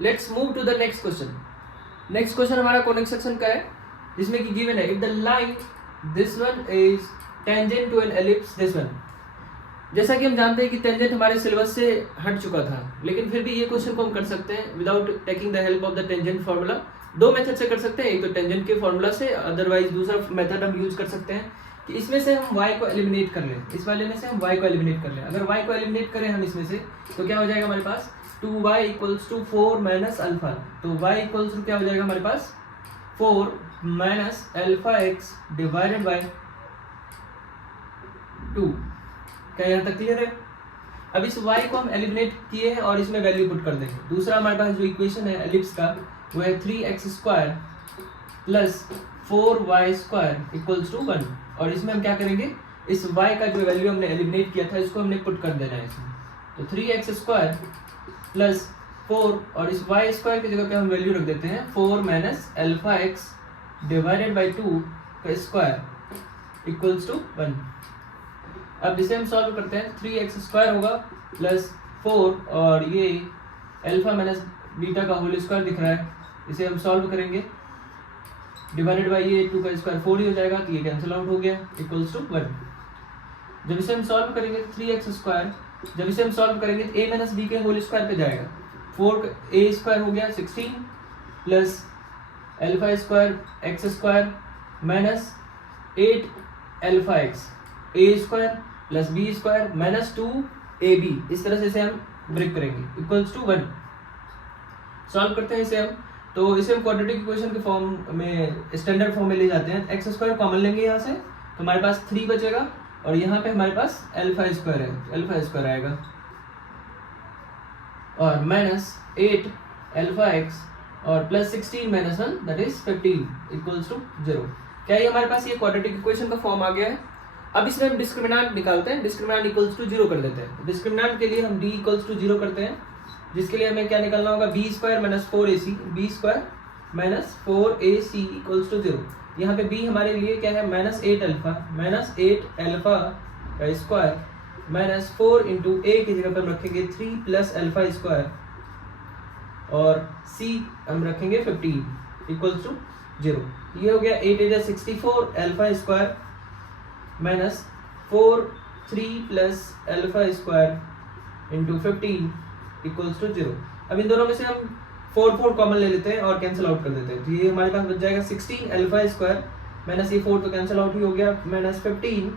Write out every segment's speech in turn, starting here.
Let's move to the next question. Next question हमारा conic section का है, जिसमें कि गिवन है if the line this one is tangent to an ellipse this one. जैसा कि हम जानते हैं कि टेंजेंट हमारे सिलेबस से हट चुका था, लेकिन फिर भी ये क्वेश्चन को हम कर सकते हैं without taking the help of the tangent formula. दो मेथड से कर सकते हैं, एक तो टेंजेंट के फार्मूला से, अदरवाइज दूसरा मेथड हम यूज कर सकते हैं कि इसमें से हम y को एलिमिनेट कर लें, इस वाले में से हम y को एलिमिनेट कर लें। अगर y को एलिमिनेट करें हम इसमें से, तो क्या हो जाएगा हमारे पास 2y equals to 4 minus alpha. तो y इक्वल्स टू क्या हो जाएगा हमारे पास 4 minus alpha x divided by 2। क्या यहाँ तक क्लियर है? अब इस y को हम एलिमिनेट किए हैं और इसमें वैल्यू पुट कर देंगे। दूसरा हमारे पास जो इक्वेशन है एलिप्स का वो है 3x square plus 4y square equals to 1। और इसमें हम क्या करेंगे, इस y का जो वैल्यू हमने एलिमिनेट किया था इसको हमने पुट कर देना है इसमें। तो 3x स्क्वायर प्लस 4 और इस y स्क्वायर की जगह पे हम वैल्यू रख देते हैं 4 minus alpha x divided by 2 का स्क्वायर इक्वल्स टू 1। अब इसे हम सॉल्व करते हैं। 3x स्क्वायर होगा प्लस 4 और ये अल्फा माइनस बीटा का होल स्क्वायर दिख रहा है, इसे हम सॉल्व करेंगे। डिवाइडेड बाई ये 2 का स्क्वायर 4 ही हो जाएगा, तो ये कैंसिल आउट हो गया इक्वल्स टू 1। जब इसे हम सॉल्व करेंगे 3x स्क्वायर, जब इसे हम सॉल्व करेंगे तो a माइनस बी के होल स्क्वायर पे जाएगा। 4 a स्क्वायर हो गया 16 plus alpha square x square minus 8 alpha x a square plus b square minus 2ab। इस तरह से इसे हम ब्रेक करेंगे इक्वल्स टू 1। सॉल्व करते हैं इसे हम, तो इसे हम क्वाड्रेटिक इक्वेशन के फॉर्म में, स्टैंडर्ड फॉर्म में ले जाते हैं। एक्स स्क्वायर कॉमन लेंगे यहाँ से, तो हमारे पास 3 बचेगा और यहाँ पे हमारे पास अल्फा स्क्वायर है, अल्फा स्क्वायर आएगा और माइनस 8 अल्फा एक्स और plus 16 minus 1 that is 15 equals to 0। क्या ये हमारे पास ये क्वाड्रेटिक इक्वेशन का फॉर्म आ गया है? अब इसमें हम डिस्क्रिमिनेंट निकालते हैं, डिस्क्रिमिनेंट इक्वल्स टू 0 कर देते हैं। डिस्क्रिमिनेंट के लिए हम d इक्वल्स टू 0 करते हैं, जिसके लिए हमें क्या निकालना होगा, b square minus 4ac, b square minus 4ac equals to 0। यहाँ पे b हमारे लिए क्या है, माइनस 8 अल्फा, माइनस 8 अल्फा का स्क्वायर माइनस 4 इंटू a की जगह पर हम रखेंगे 3 प्लस अल्फा स्क्वायर और c हम रखेंगे 15 इक्वल्स टू 0। ये हो गया 8 8 64 alpha square minus 4 3 plus alpha square into 15 equals to 0। अब इन दोनों में से हम 4 कॉमन ले लेते हैं और कैंसिल आउट कर देते हैं, तो ये हमारे पास बच जाएगा 16 अल्फा स्क्वायर माइनस ये 4 तो कैंसिल आउट ही हो गया, माइनस 15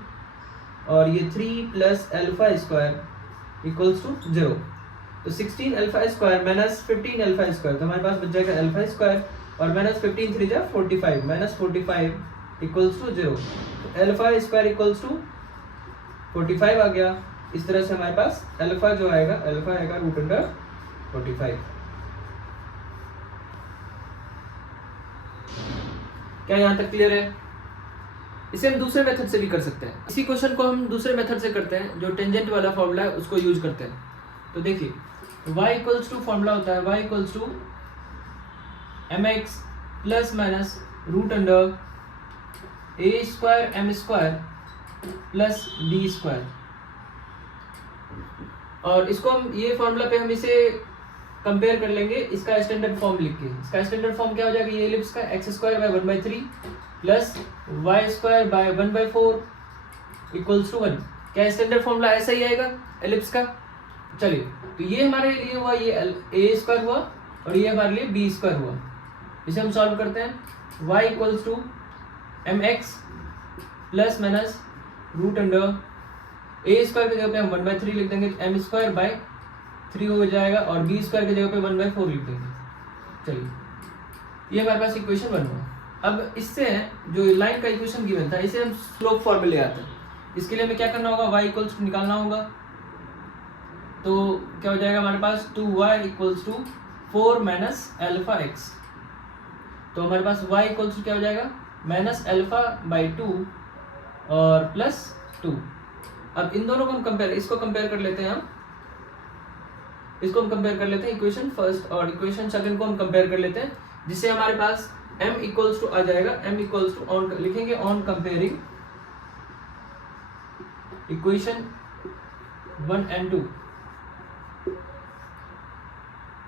और ये 3 plus alpha square equals to 0। तो 16 alpha square minus 15 alpha square, तो हमारे पास बच जाएगा अल्फा स्क्वायर और माइनस 15 3 जा 45, माइनस 45 इक्वल्स टू 0। तो अल्फा स्क्वायर इक्वल्स टू 45 आ गया। इस तरह से हमारे पास अल्फा जो आएगा, अल्फा आएगा रूट अंडर 45। क्या यहाँ तक क्लियर है? इसे हम दूसरे मेथड से भी कर सकते हैं। इसी क्वेश्चन को हम दूसरे मेथड से करते हैं, जो टेंजेंट वाला फॉर्मूला है उसको यूज करते हैं। तो देखिए y इक्वल्स टू फॉर्मूला होता है y equals to mx plus minus root under a square m square plus b square. और इसको हम ये फॉर्मूला पे हम इसे कंपेयर कर लेंगे इसका स्टैंडर्ड फॉर्म लिख के। इसका स्टैंडर्ड फॉर्म क्या हो जाएगा, ये एलिप्स का x square by 1/3 plus y square by 1/4 equals to 1। क्या स्टैंडर्ड फॉर्मूला ऐसा ही आएगा एलिप्स का? चलिए, तो ये हमारे लिए हुआ, ये ए स्क्वायर हुआ और ये हमारे लिए बी स्क्वायर हुआ। इसे हम सॉल्व करते हैं। y equals to mx plus minus root under a square की जगह पे हम 1/3 लिख देंगे, एम स्क्वायर बाय 3 हो जाएगा और बी स्क्वायर की जगह पे 1/4 लिख देंगे। चलिए, ये हमारे पास इक्वेशन 1 हुआ। अब इससे जो लाइन का इक्वेशन गिवन था इसे हम स्लोप फॉर्म में ले आते हैं। इसके लिए हमें क्या करना होगा, y इक्वल्स टू निकालना होगा। तो क्या हो जाएगा हमारे पास 2y equals to 4 minus alpha x. तो हमारे पास y इक्वल्स टू क्या हो जाएगा, माइनस अल्फा बाई 2 और प्लस 2। अब इन दोनों को हम कंपेयर, इसको कंपेयर कर लेते हैं हम, इसको हम कंपेयर कर लेते हैं इक्वेशन फर्स्ट और इक्वेशन सेकंड को हम कंपेयर कर लेते हैं, जिससे हमारे पास m इक्वल्स टू आ जाएगा, m इक्वल्स टू ऑन लिखेंगे ऑन कंपेयरिंग इक्वेशन 1 and 2।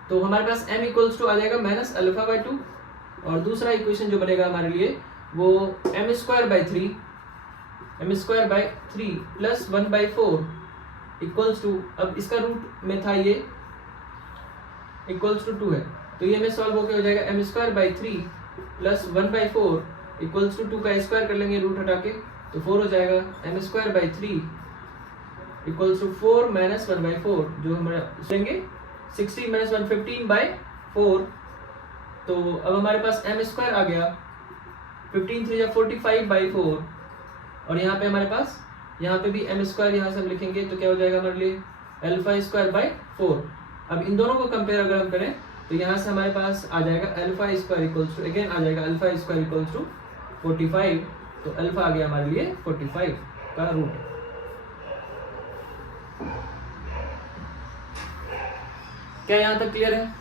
तो हमारे पास m इक्वल्स टू आ जाएगा माइनस अल्फा बाई 2, और दूसरा इक्वेशन जो बनेगा हमारे लिए वो m square by three plus 1/4 equals to, अब इसका रूट में था ये इक्वल्स टू 2 है, तो ये में सॉल्व होकर हो जाएगा m square by three plus 1/4 equals to 2 का स्क्वायर कर लेंगे रूट हटा के, तो 4 हो जाएगा। m square by three equals to 4 minus 1/4, जो हमारा लेंगे 60 माइनस 115/4, तो अब हमारे पास m स्क्वायर आ गया 15 3 45/4, और यहाँ पे हमारे पास यहाँ पे भी m स्क्वायर यहाँ से हम लिखेंगे तो क्या हो जाएगा हमारे लिए अल्फा स्क्वायर बाई 4। अब इन दोनों को कंपेयर अगर हम करें तो यहाँ से हमारे पास आ जाएगा alpha square equals to, again आ जाएगा अल्फा स्क्वायर इक्वल्स टू 45, तो अल्फा आ गया हमारे लिए 45 का रूट। क्या यहाँ तक क्लियर है?